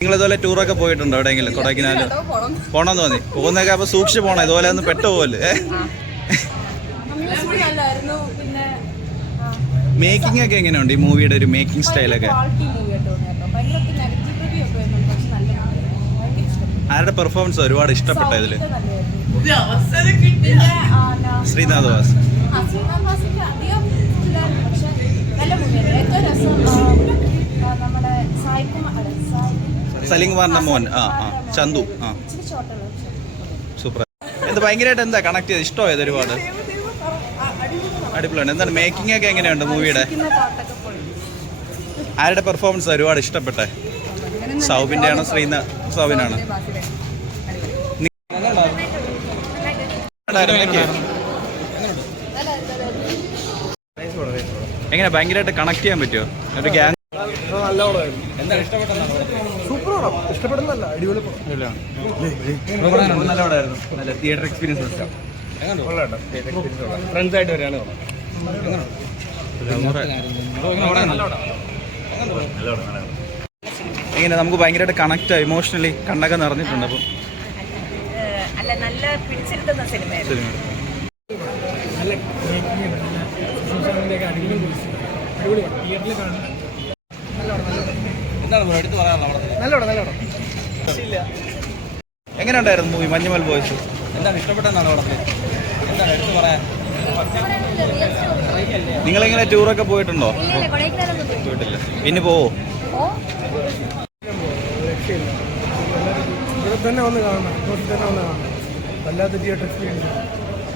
നിങ്ങൾ ഇതുപോലെ ടൂറൊക്കെ പോയിട്ടുണ്ടോ എവിടെയെങ്കിലും? കൊടൈക്കനാല്? പോണം. തോന്നി. പോകുന്നൊക്കെ അപ്പൊ സൂക്ഷിച്ച് പോണം. ഇതുപോലെ ഒന്ന് പെട്ടുപോകല്ലേ മേക്കിംഗ് ഒക്കെ എങ്ങനെയുണ്ട്? ഈ മൂവിയുടെ ഒരു മേക്കിംഗ് സ്റ്റൈലൊക്കെ ആരുടെ പെർഫോമൻസ് ഒരുപാട് ഇഷ്ടപ്പെട്ട ഇതിൽ? ശ്രീനാഥ് വാസ് നമ്മുടെ സായി കുമാർ സായി സലീം കുമാറിന്റെ മോൻ ആ ആ ചന്തു ആ. സൂപ്പർ. എന്ത് ഭയങ്കരമായിട്ട് എന്താ കണക്ട് ചെയ്ത് ഇഷ്ടമായത് ഒരുപാട്? അടിപൊളിയാണ്. എന്താണ് മേക്കിംഗ് ഒക്കെ എങ്ങനെയുണ്ട് മൂവിയുടെ ആരുടെ പെർഫോമൻസ് ഒരുപാട് ഇഷ്ടപ്പെട്ടെ? സൗബിന്റെ ആണോ ശ്രീന സൗബിനാണ്? എങ്ങനെ ഭയങ്കരമായിട്ട് കണക്ട് ചെയ്യാൻ പറ്റുമോ ഗ്യാങ് ഇഷ്ടപ്പെടുന്നല്ല അടിപൊളി നല്ല തിയേറ്റർ എക്സ്പീരിയൻസ് ഫ്രണ്ട്സ് ആയിട്ട് എങ്ങനെ? നമുക്ക് ഭയങ്കരമായിട്ട് കണക്ട് ഇമോഷണലി കണ്ണൊക്കെ നിറഞ്ഞിട്ടുണ്ട് അപ്പം. അല്ല നല്ല പിടിച്ചെടുക്കുന്ന സിനിമയായിരുന്നു. സിനിമ നല്ല അടിപൊളി തിയേറ്ററിൽ ഒക്കെ അടിപൊളി എടുത്ത് പറയാനുള്ള നല്ലോണം നല്ലോണം. എങ്ങനെ ഉണ്ടായിരുന്നു മൂവി മഞ്ഞുമൽ ബോയ്സ് എന്താണ് ഇഷ്ടപ്പെട്ടെന്നാണ് പറഞ്ഞത് എന്താണ് എടുത്തു പറയാൻ? നിങ്ങളിങ്ങനെ ടൂറൊക്കെ പോയിട്ടുണ്ടോ? പോയിട്ടില്ല. പിന്നെ പോവോ? ഇവിടെ തന്നെ വന്ന് കാണണം. ഇവിടെ തന്നെ വന്ന് കാണണം. വല്ലാത്ത തിയേറ്റർ എക്സ്പീരിയൻസ്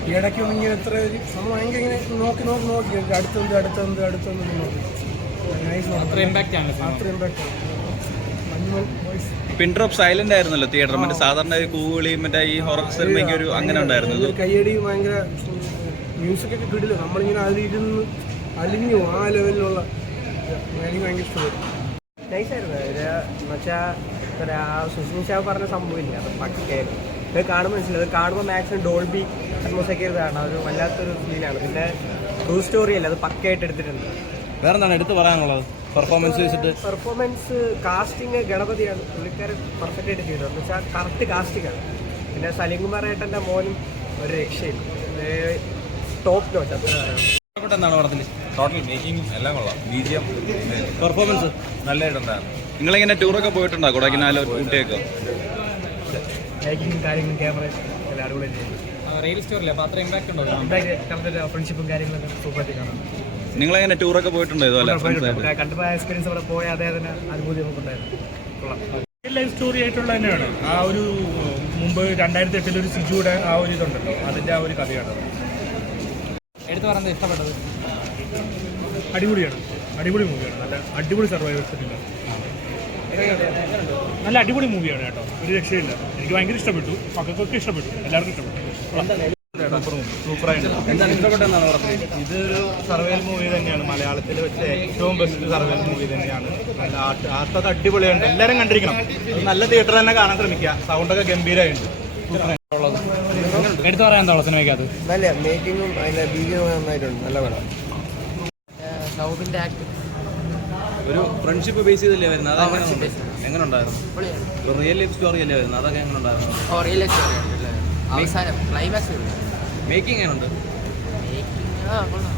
ഈ ഇടയ്ക്കൊന്നും ഇങ്ങനെ എത്ര ഒരു- നമ്മൾ ഭയങ്കര ഇങ്ങനെ നോക്കി നോക്കി നോക്കി. അടുത്തുണ്ട് അടുത്തുണ്ട് അടുത്തുണ്ട് നോക്കി. അത്ര ഇമ്പാക്റ്റ് ആണ് അത്ര ഇമ്പാക്റ്റ് പിൻ ഡ്രോപ്പ് സൈലന്റ് ആയിരുന്നല്ലോ തിയേറ്റർ മറ്റേ സാധാരണ ഒരു കൂളി മറ്റേ ഈ ഹൊറർ സിനിമയ്ക്ക് ഒരു അങ്ങനെ ഉണ്ടായിരുന്നു. കയ്യടി ഭയങ്കര മ്യൂസിക് ഒക്കെ കിടില്ല നമ്മളിങ്ങനെ അതിലിരുന്ന് അലിഞ്ഞു ആ ലെവലിലുള്ള എനിക്ക് ഭയങ്കര ഇഷ്ടപ്പെട്ടു. നൈസായിരുന്നു. എന്നുവെച്ചാൽ സുസ്മിൻ ഷാ പറഞ്ഞ സംഭവമില്ല? അത് പക്കയായിരുന്നു ഇത് കാണുമ്പോൾ മനസ്സിലായി. അത് കാണുമ്പോൾ മാക്സിമം ഡോൾബി അറ്റ്മോസ്ഫിയർ ഇതാണ്. ഒരു വല്ലാത്തൊരു ഫീലാണ് പിന്നെ ട്രൂ സ്റ്റോറി അല്ല? അത് പക്കയായിട്ട് എടുത്തിട്ടുണ്ട്. വേറെ എന്താണ് എടുത്തു പറയാനുള്ളത്? പെർഫോമൻസ് വെച്ചിട്ട്. പെർഫോമൻസ് കാസ്റ്റിംഗ് ഗണപതിയാണ്. പുള്ളിക്കാരൻ പെർഫെക്റ്റ് ആയിട്ട് ചെയ്തത് എന്ന് വെച്ചാൽ കറക്റ്റ് കാസ്റ്റിംഗ് ആണ്. പിന്നെ സലിംകുമാർ ഏട്ടന്റെ മോനും ഒരു രക്ഷയില്ല. ടോപ്പ് നോച്ച് അത്ര ടോട്ടൽ എല്ലാം കൊള്ളാം. ബീജിയം പെർഫോമൻസ് നല്ലതായിട്ടുണ്ടായിരുന്നു നിങ്ങളിങ്ങനെ ടൂറൊക്കെ പോയിട്ടുണ്ടോ? ഊട്ടിയൊക്കെ? മേക്കിംഗ് കാര്യങ്ങളും ക്യാമറ എല്ലാം അടിപൊളി റെയിൽ സ്റ്റോറില്ല അപ്പോൾ അത്ര ഇമ്പാക്ട് ഉണ്ടോ? ഇമ്പാക്ട് ഫ്രണ്ട്ഷിപ്പും കാര്യങ്ങളൊക്കെ സൂപ്പറായിട്ട് കാണാം. നിങ്ങളെങ്ങനെ ടൂറൊക്കെ പോയിട്ടുണ്ടോ ഇതുപോലെ? friends ആയിട്ട്? കണ്ടപ്പോൾ എക്സ്പീരിയൻസ് അവിടെ പോയ അദ്ദേഹത്തിന് അനുഭൂതി നമുക്കുണ്ടായിരുന്നു. ലൈഫ് സ്റ്റോറി ആയിട്ടുള്ള തന്നെയാണ്. ആ ഒരു മുമ്പ് രണ്ടായിരത്തി എട്ടിൽ ഒരു സിജുയുടെ ആ ഒരു ഇതുണ്ടല്ലോ. അതിന്റെ ആ ഒരു കഥയാണ് എടുത്തു പറയുന്നത് ഇഷ്ടപ്പെട്ടത്? അടിപൊളിയാണ്. അടിപൊളി മൂവിയാണ് നല്ല അടിപൊളി സർവൈവൽ ഉണ്ട് നല്ല അടിപൊളി മൂവിയാണ് കേട്ടോ. ഒരു രക്ഷയില്ല. എനിക്ക് ഭയങ്കര ഇഷ്ടപ്പെട്ടു. മക്കൾക്കൊക്കെ ഇഷ്ടപ്പെട്ടു. എല്ലാവർക്കും ഇഷ്ടപ്പെട്ടു. പറഞ്ഞത് ഇതൊരു സർവേൽ മൂവി തന്നെയാണ്. മലയാളത്തിൽ വെച്ച ഏറ്റവും ബെസ്റ്റ് സർവേൽ മൂവി തന്നെയാണ്. നല്ല ആർട്ട് ആർട്ടൊക്കെ അടിപൊളിയുണ്ട് എല്ലാവരും കണ്ടിരിക്കണം. നല്ല തിയേറ്റർ തന്നെ കാണാൻ ശ്രമിക്കുക. സൗണ്ടൊക്കെ ഗംഭീരമായിട്ടുണ്ട് എടുത്തു പറയാൻ എന്താ അത് നല്ല മേക്കിങ്ങും അതിന്റെ ബീജിയും നന്നായിട്ടുണ്ട്. നല്ല പടം. സൗബിന്റെ ആക്ട് ഒരു ഫ്രണ്ട്ഷിപ്പ് ബേസ് ചെയ്തല്ലേ വരുന്നത്? അതെങ്ങനെ എങ്ങനെ ഉണ്ടായിരുന്നു? ഒരു റിയൽ ലൈഫ് സ്റ്റോറി അല്ലേ വരുന്നത്? അതൊക്കെ എങ്ങനെ ഉണ്ടായിരുന്നു? റിയൽ ലൈഫ് സ്റ്റോറി അവസാനം ക്ലൈമാക്സ് മേക്കിംഗ് എങ്ങനെയുണ്ട് മേക്കിംഗ് ആ കൊള്ളാം.